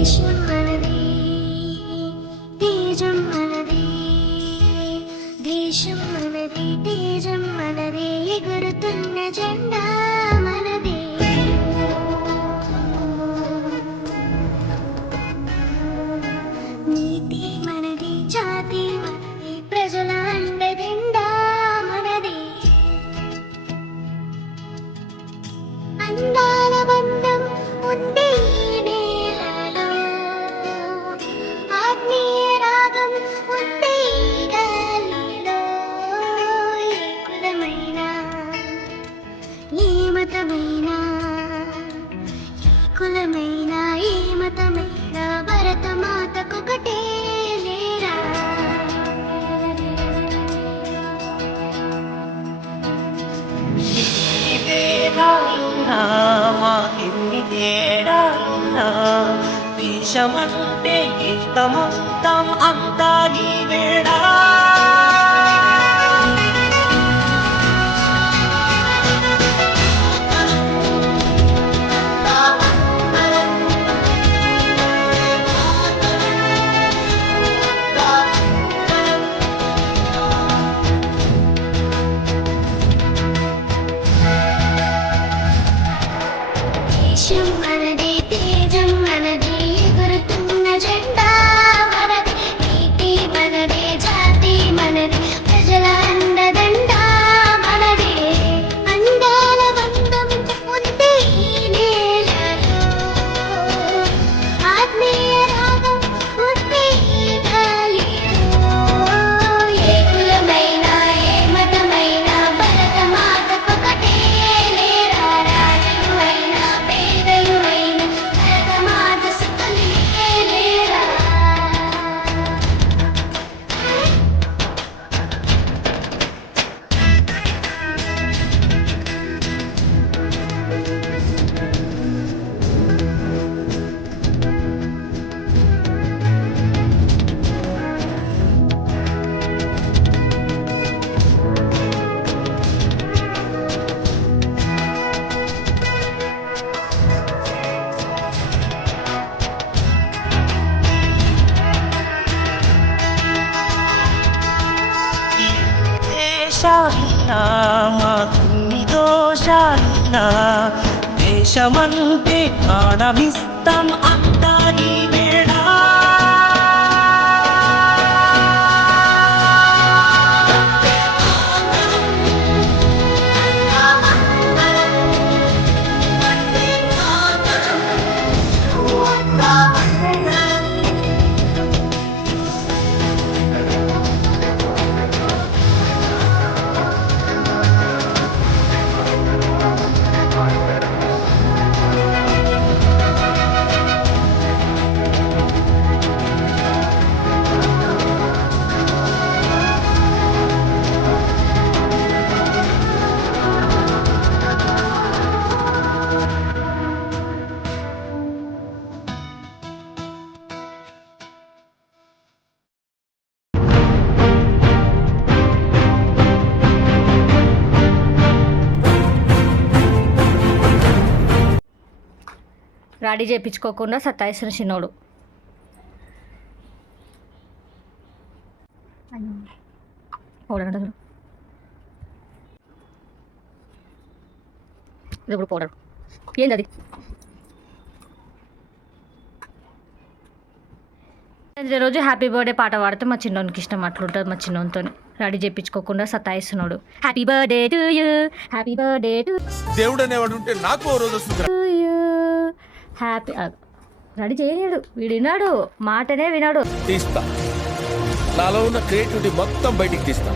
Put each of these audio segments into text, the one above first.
ஈஸ்வன் மனதே தேஜம் மனதே தேசம் மனதே தேஜம் மனதே. 이 그릇은 내 젠다 కులమైనా ఏ మతమైనా భరత మాతకొకటే లేరా? తేడాలున్నా మాకెన్ని దేశమంటే ఇంత అంతా నీ వేడా? దోషాలున్నా దేశమంటే ప్రాణమిస్తాం అత్తాని రెడీ చేయించుకోకుండా సత్తాయిస్తున్న చిన్నోడు. పౌడర్ ఇది ఇప్పుడు పౌడర్. ఏంది అది? రోజు హ్యాపీ బర్త్డే పాట పాడితే మా చిన్నోనికి ఇష్టం అట్లుంటుంది మా చిన్నోనితో రెడీ చేయించుకోకుండా సతాయిస్తున్నాడు happy birthday to you. Happy birthday to దేవుడు అనేవాడు ఉంటే నాకు రోజు హ్యాపీ రెడీ చేయలేడు వీడు వినాడు మాటనే వినాడు. తీస్తా. నాలో ఉన్న క్రియేటివిటీ మొత్తం బయటికి తీస్తా.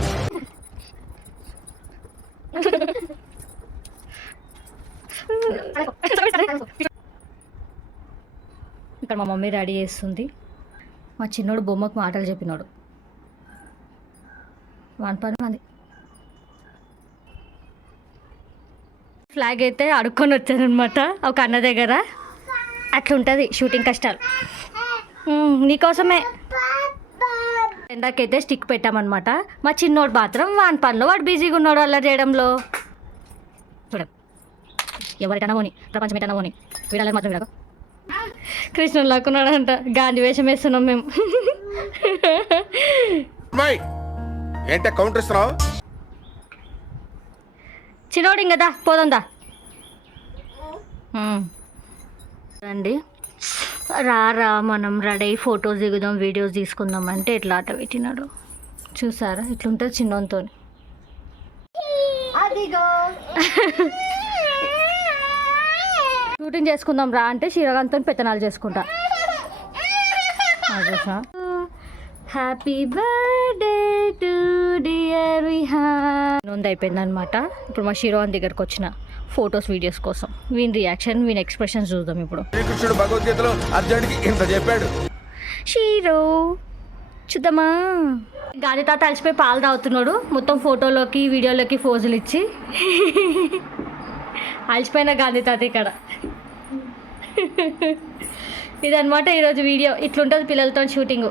ఇక్కడ మా మమ్మీ రెడీ చేస్తుంది. మా చిన్నోడు బొమ్మకు మాటలు చెప్పినాడు. వన్ పని మంది ఫ్లాగ్ అయితే అడుక్కొని వచ్చానమాట ఒక అన్న దగ్గర. అట్లుంటుంది షూటింగ్ కష్టాలు. నీకోసమే. ఎండాకైతే స్టిక్ పెట్టామన్నమాట. మా చిన్నోడు మాత్రం వాన్ పనిలో వాడు బిజీగా ఉన్నాడు అలా చేయడంలో. చూడ ఎవరిటైనా పోని ప్రపంచం ఎటైనా పోని వీడాలని మాత్రం వీడకు కృష్ణుడు లాక్కున్నాడంట గాంధీ వేషం వేస్తున్నాం మేము. ఏంటే కౌంటర్ ఇస్తున్నావు? చిన్నోడు ఇంకదా పోదందా రండి రా రా మనం రెడీ ఫొటోస్ దిగుదాం వీడియోస్ తీసుకుందాం అంటే ఎట్లా ఆట పెట్టినాడు. చూసారా? ఇట్లుంటుంది చిన్నోనితో షూటింగ్ చేసుకుందాం రా అంటే శ్రీరకాంత్తో పెత్తనాలు చేసుకుంటా. Happy birthday to dear Vihaan అయిపోయింది అనమాట ఇప్పుడు మా శిరోన్ దగ్గరకు వచ్చిన ఫొటోస్ వీడియోస్ కోసం. వీని రియాక్షన్ వీని ఎక్స్ప్రెషన్స్ చూద్దాం ఇప్పుడు. శ్రీకృష్ణుడు భగవద్గీతలో అర్జునుడికి ఇంత చెప్పాడు. షీరో చూద్దామా? గాలి తాత అలసిపోయి పాలు తాగుతున్నాడు. మొత్తం ఫోటోలోకి వీడియోలోకి ఫోజులు ఇచ్చి. అలసిపోయిన గాంధీ తాత ఇక్కడ. ఇదనమాట ఈరోజు వీడియో. ఇట్లుంటుంది పిల్లలతో షూటింగ్